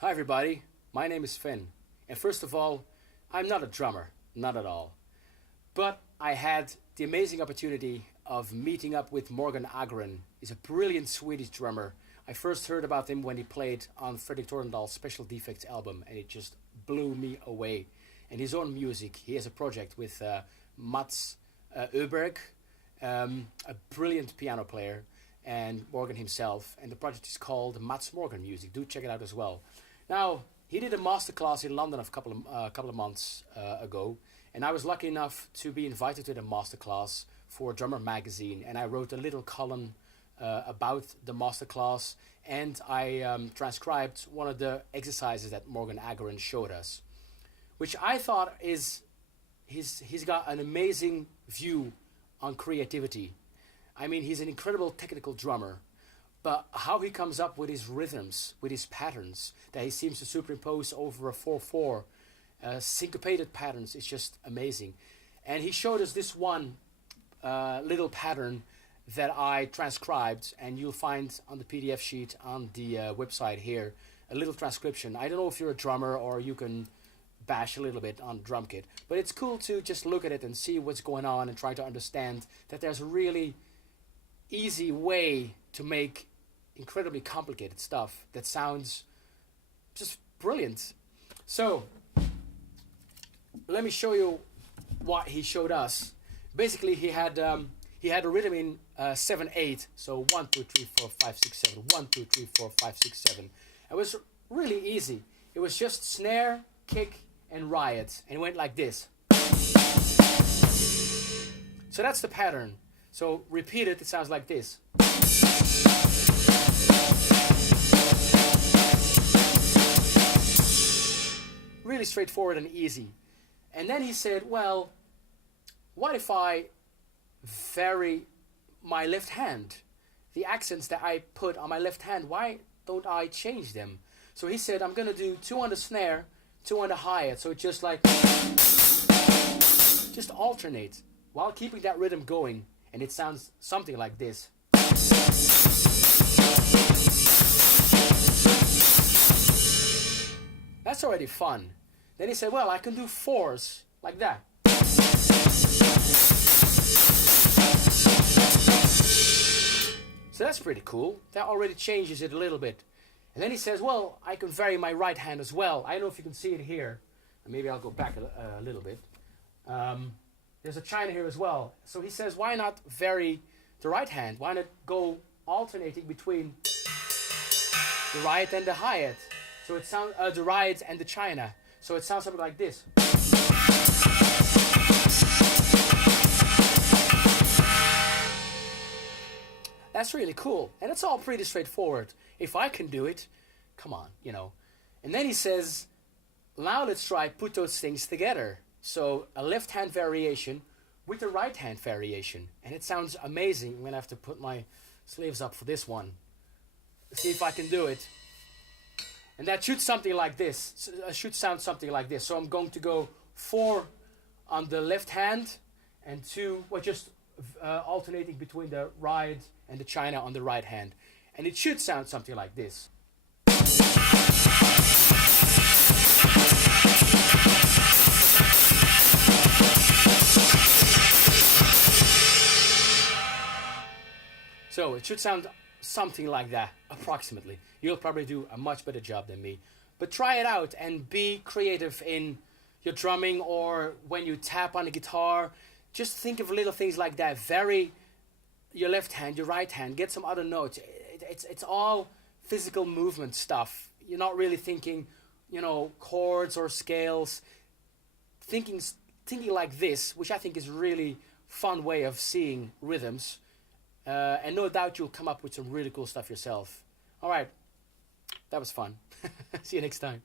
Hi everybody, my name is Sven, and first of all, I'm not a drummer, not at all. But I had the amazing opportunity of meeting up with Morgan Agren. He's a brilliant Swedish drummer. I first heard about him when he played on Fredrik Torendal's Special Defects album, and it just blew me away. And his own music, he has a project with Mats Öberg, a brilliant piano player, and Morgan himself, and the project is called Mats Morgan Music. Do check it out as well. Now, he did a masterclass in London a couple of months ago, and I was lucky enough to be invited to the masterclass for Drummer Magazine, and I wrote a little column about the masterclass, and I transcribed one of the exercises that Morgan Agren showed us, which I thought is he's got an amazing view on creativity. I mean, he's an incredible technical drummer, but how he comes up with his rhythms, with his patterns that he seems to superimpose over a 4/4, syncopated patterns, is just amazing. And he showed us this one little pattern that I transcribed, and you'll find on the PDF sheet on the website here a little transcription. I don't know if you're a drummer or you can bash a little bit on drum kit, but it's cool to just look at it and see what's going on and try to understand that there's a really easy way to make incredibly complicated stuff that sounds just brilliant. So let me show you what he showed us. Basically, he had a rhythm in 7/8, so 1 2 3 4 5 6 7, 1 2 3 4 5 6 7. It was really easy. It was just snare, kick, and riot, and it went like this. So that's the pattern. So repeat it, it sounds like this. Really straightforward and easy. And then he said, well, what if I vary my left hand? The accents that I put on my left hand, why don't I change them? So he said, I'm going to do 2 on the snare, 2 on the hi-hat. So it's just like, just alternate while keeping that rhythm going. And it sounds something like this. That's already fun. Then he said, well, I can do 4s like that. So that's pretty cool. That already changes it a little bit. And then he says, well, I can vary my right hand as well. I don't know if you can see it here. Maybe I'll go back a little bit. There's a China here as well. So he says, why not vary the right hand? Why not go alternating between the right and the hi-hat? So it sounds the right and the China. So it sounds something like this. That's really cool. And it's all pretty straightforward. If I can do it, come on, you know. And then he says, now let's try put those things together. So a left hand variation with a right hand variation. And it sounds amazing. I'm going to have to put my sleeves up for this one. See if I can do it. And that should something like this. Should sound something like this. So I'm going to go 4 on the left hand and 2, well, just alternating between the right and the China on the right hand. And it should sound something like this. So it should sound something like that, approximately. You'll probably do a much better job than me. But try it out and be creative in your drumming, or when you tap on the guitar. Just think of little things like that. Vary your left hand, your right hand, get some other notes. It's all physical movement stuff. You're not really thinking, you know, chords or scales. Thinking like this, which I think is a really fun way of seeing rhythms. And no doubt you'll come up with some really cool stuff yourself. All right, that was fun. See you next time.